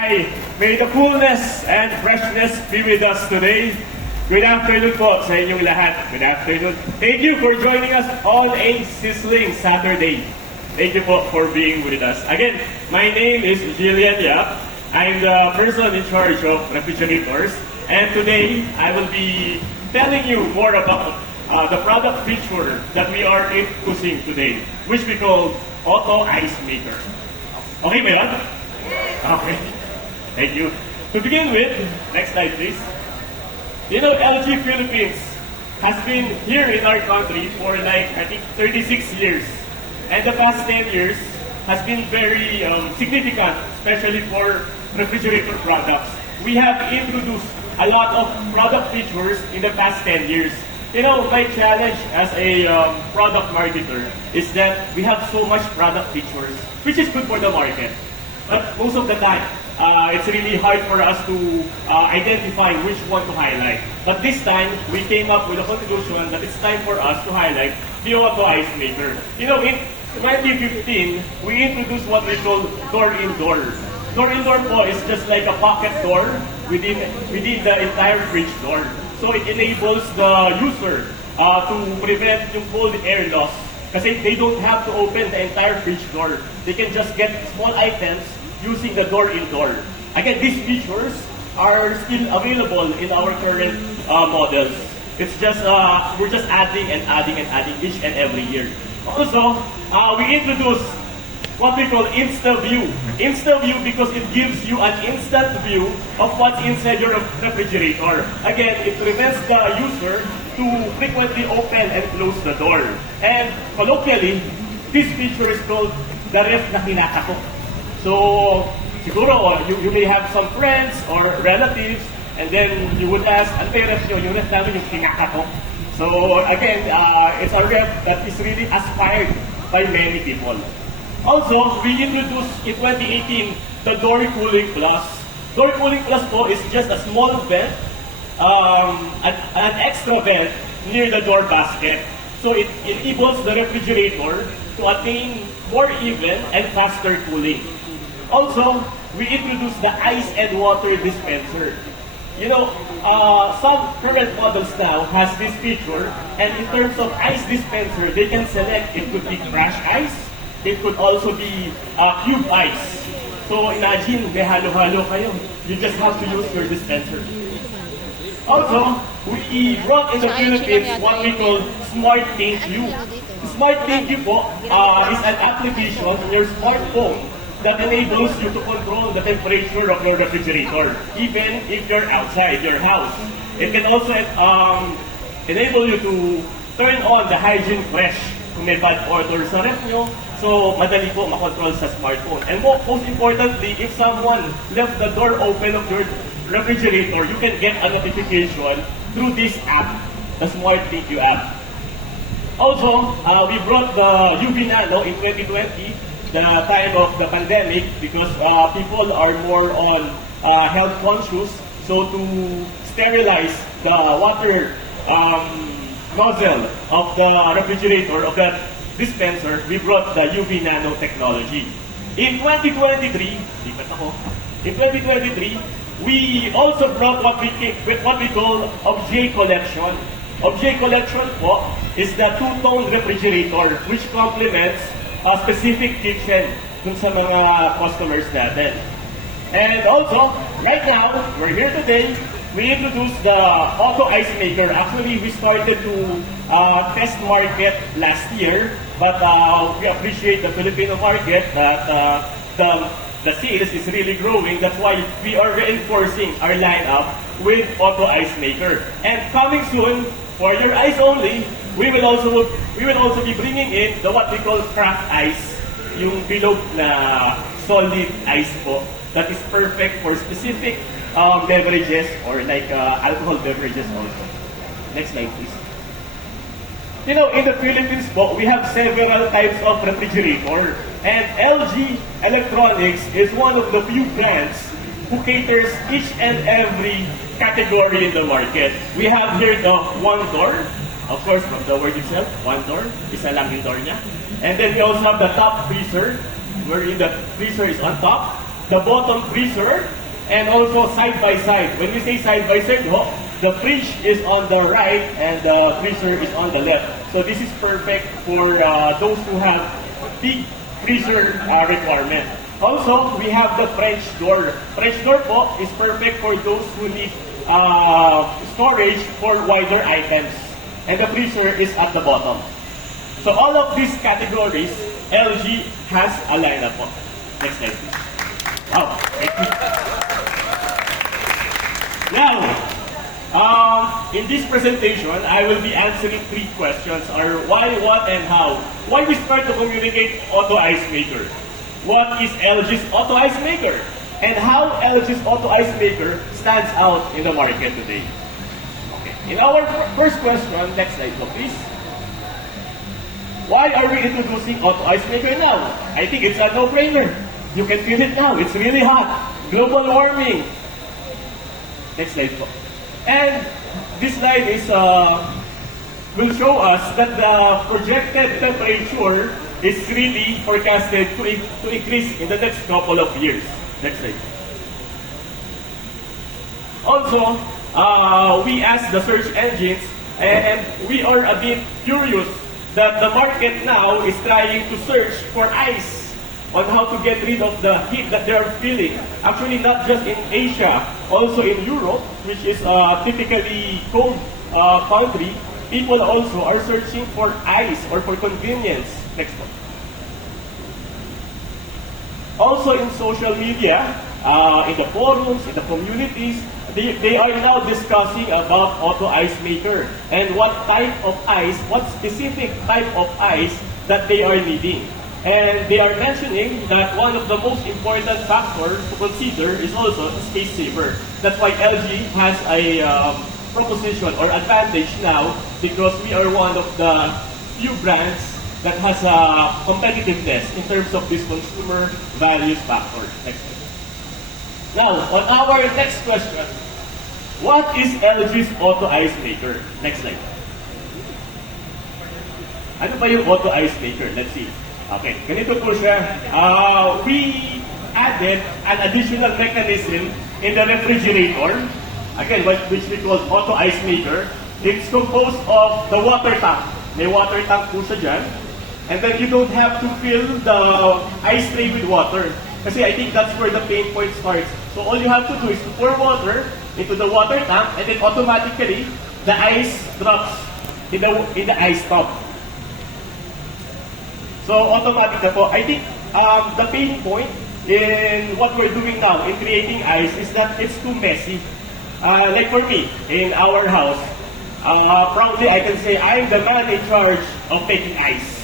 Hi, may the coolness and freshness be with us today. Good afternoon po sa inyong lahat. Good afternoon. Thank you for joining us on a sizzling Saturday. Thank you po for being with us. Again, my name is Jillian Yap. I'm the person in charge of refrigerators. And today, I will be telling you more about the product feature that we are introducing today, which we call Auto Ice Maker. Okay ba yan? Okay. Thank you. To begin with, next slide please. You know, LG Philippines has been here in our country for like, I think, 36 years. And the past 10 years has been very significant, especially for refrigerator products. We have introduced a lot of product features in the past 10 years. You know, my challenge as a product marketer is that we have so much product features, which is good for the market. But most of the time, it's really hard for us to identify which one to highlight. But this time, we came up with a conclusion that it's time for us to highlight the Auto Ice Maker. You know, in 2015, we introduced what we call door-in-door. Door-in-door po is just like a pocket door within the entire fridge door. So it enables the user to prevent yung cold air loss. Kasi they don't have to open the entire fridge door. They can just get small items using the door-in-door. Again, these features are still available in our current models. It's just, we're just adding and adding and adding each and every year. Also, we introduced what we call InstaView. InstaView because it gives you an instant view of what's inside your refrigerator. Again, it prevents the user to frequently open and close the door. And colloquially, this feature is called the ref na kinakatok. So, siguro, you may have some friends or relatives, and then you would ask, ano yung ref nyo? Yung ref namin yung kinakatok. So, again, it's a ref that is really aspired by many people. Also, we introduced in 2018 the Door Cooling Plus. Door Cooling Plus po is just a small vent, an extra vent near the door basket. So it enables the refrigerator to attain more even and faster cooling. Also, we introduced the ice and water dispenser. You know, some current models now has this feature, and in terms of ice dispenser, they can select it could be crush ice, it could also be cube ice. So imagine, may halo-halo kayo. You just have to use your dispenser. Also, we brought in the Philippines what we call Smart ThinkView. Smart ThinkView po is an application on your smartphone that enables you to control the temperature of your refrigerator, even if you're outside your house. It can also enable you to turn on the hygiene fresh kung may bad odor sa ref nyo. So, madali po makontrol sa smartphone. And most importantly, if someone left the door open of your refrigerator, you can get a notification through this app, the Smart ThinkView app. Also, we brought the UV Nano in 2020, the time of the pandemic, because people are more on health conscious. So to sterilize the water nozzle of the refrigerator, of that dispenser, we brought the UV Nano technology. In 2023, we also brought what we call Objet Collection. Objet Collection po is the two-tone refrigerator which complements a specific kitchen dun sa mga customers natin. And also, right now, we're here today, we introduced the Auto Ice Maker. Actually, we started to test market last year, but we appreciate the Filipino market that the sales is really growing. That's why we are reinforcing our lineup with Auto Ice Maker. And coming soon, for your eyes only, we will also be bringing in the what we call craft ice, yung bilog na solid ice po that is perfect for specific beverages or like alcohol beverages also. Next slide, please. You know, in the Philippines po, we have several types of refrigerator, and LG Electronics is one of the few brands who caters each and every category in the market. We have here the one door, of course, from the word itself, one door, isa lang yung door niya. And then we also have the top freezer, wherein the freezer is on top. the bottom freezer, and also side by side. When we say side by side, the fridge is on the right and the freezer is on the left. So this is perfect for those who have big freezer requirement. Also, we have the French door. French door po is perfect for those who need storage for wider items. And the freezer is at the bottom. So all of these categories, LG has a lineup po. Next slide, please. Wow. Now, in this presentation, I will be answering 3 questions, or why, what, and how. Why we start to communicate Auto Ice Maker? What is LG's Auto Ice Maker? And how LG's Auto Ice Maker stands out in the market today? Okay. In our first question, next slide please. Why are we introducing Auto Ice Maker now? I think it's a no-brainer. You can feel it now. It's really hot. Global warming. Next slide po. And this slide is will show us that the projected temperature is really forecasted to increase in the next couple of years. Next slide. Also, we asked the search engines, and we are a bit curious that the market now is trying to search for ice on how to get rid of the heat that they are feeling. Actually, not just in Asia, also in Europe, which is a typically cold country, people also are searching for ice or for convenience. Next one. Also in social media, in the forums, in the communities, they are now discussing about Auto Ice Maker and what type of ice, what specific type of ice that they are needing. And they are mentioning that one of the most important factors to consider is also space saver. That's why LG has a proposition or advantage now, because we are one of the few brands that has a competitiveness in terms of this consumer values factor. Next slide. Now, on our next question, what is LG's Auto Ice Maker? Next slide. Ano ba yung Auto Ice Maker? Let's see. Okay, ganito po siya. We added an additional mechanism in the refrigerator, again, which we call Auto Ice Maker. It's composed of the water tank. May water tank po siya dyan. And then you don't have to fill the ice tray with water. Kasi I think that's where the pain point starts. So all you have to do is to pour water into the water tank, and then automatically the ice drops in the ice top. So automatic na po. I think the pain point in what we're doing now in creating ice is that it's too messy. Like for me, in our house, proudly I can say I'm the man in charge of making ice.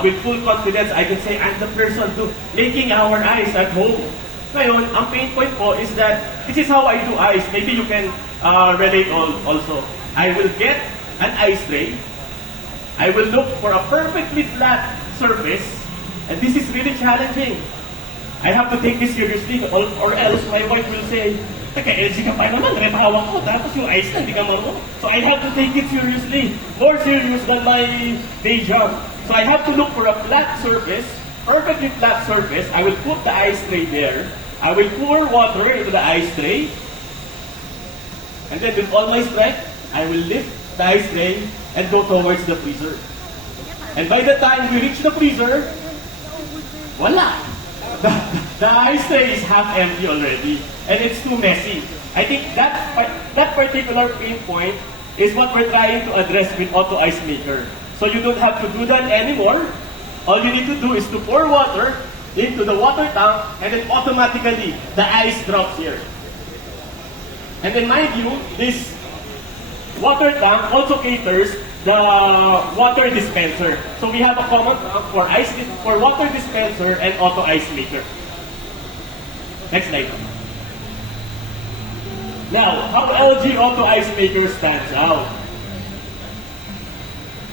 With full confidence, I can say I'm the person making our ice at home. Ngayon, ang pain point po is that this is how I do ice. Maybe you can relate also. I will get an ice tray. I will look for a perfectly flat surface, and this is really challenging. I have to take this seriously, or else my wife will say, "Teka, LG ka pa naman, rep hawak ko, tapos yung ice na, hindi ka marunong." So I have to take it seriously, more serious than my day job. So I have to look for a flat surface, perfectly flat surface. I will put the ice tray there. I will pour water into the ice tray, and then with all my strength, I will lift the ice tray and go towards the freezer. And by the time we reach the freezer, voila! The ice tray is half empty already, and it's too messy. I think that particular pain point is what we're trying to address with Auto Ice Maker. So you don't have to do that anymore. All you need to do is to pour water into the water tank, and then automatically the ice drops here. And then mind you, this water tank also caters the water dispenser. So we have a common tank for water dispenser and Auto Ice Maker. Next slide. Now, how LG Auto Ice Maker stands out?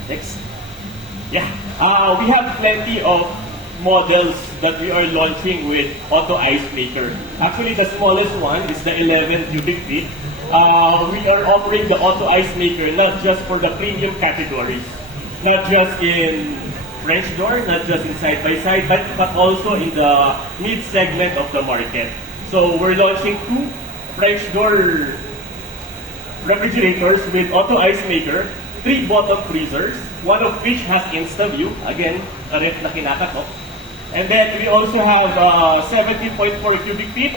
Next. Yeah. We have plenty of models that we are launching with Auto Ice Maker. Actually, the smallest one is the 11 cubic feet. We are offering the Auto Ice Maker not just for the premium categories, not just in French door, not just in side-by-side, but also in the mid-segment of the market. So we're launching 2 French door refrigerators with auto ice maker, 3 bottom freezers, one of which has InstaView, again, a ref na kinakatok. And then we also have 17.4 cubic feet,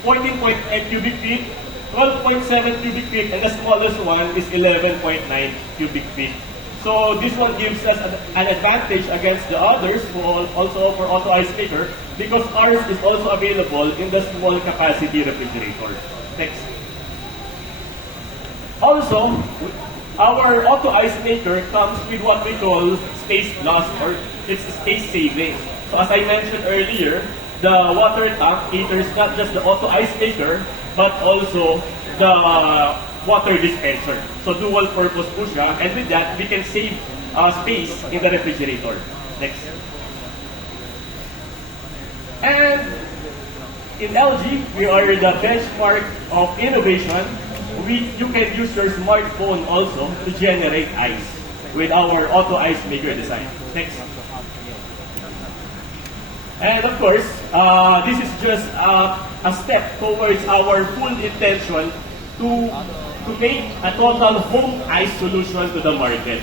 14.8 cubic feet, 12.7 cubic feet, and the smallest one is 11.9 cubic feet. So this one gives us an advantage against the others who also offer auto ice maker because ours is also available in the small capacity refrigerator. Next. Also, our auto ice maker comes with what we call space plus, or it's space saving. So as I mentioned earlier, the water tank caters not just the auto ice maker, but also the water dispenser. So dual purpose po siya, and with that, we can save space in the refrigerator. Next. And in LG, we are the benchmark of innovation. You can use your smartphone also to generate ice with our auto ice maker design. Next. And of course, this is just a step towards our full intention to make a total home ice solution to the market.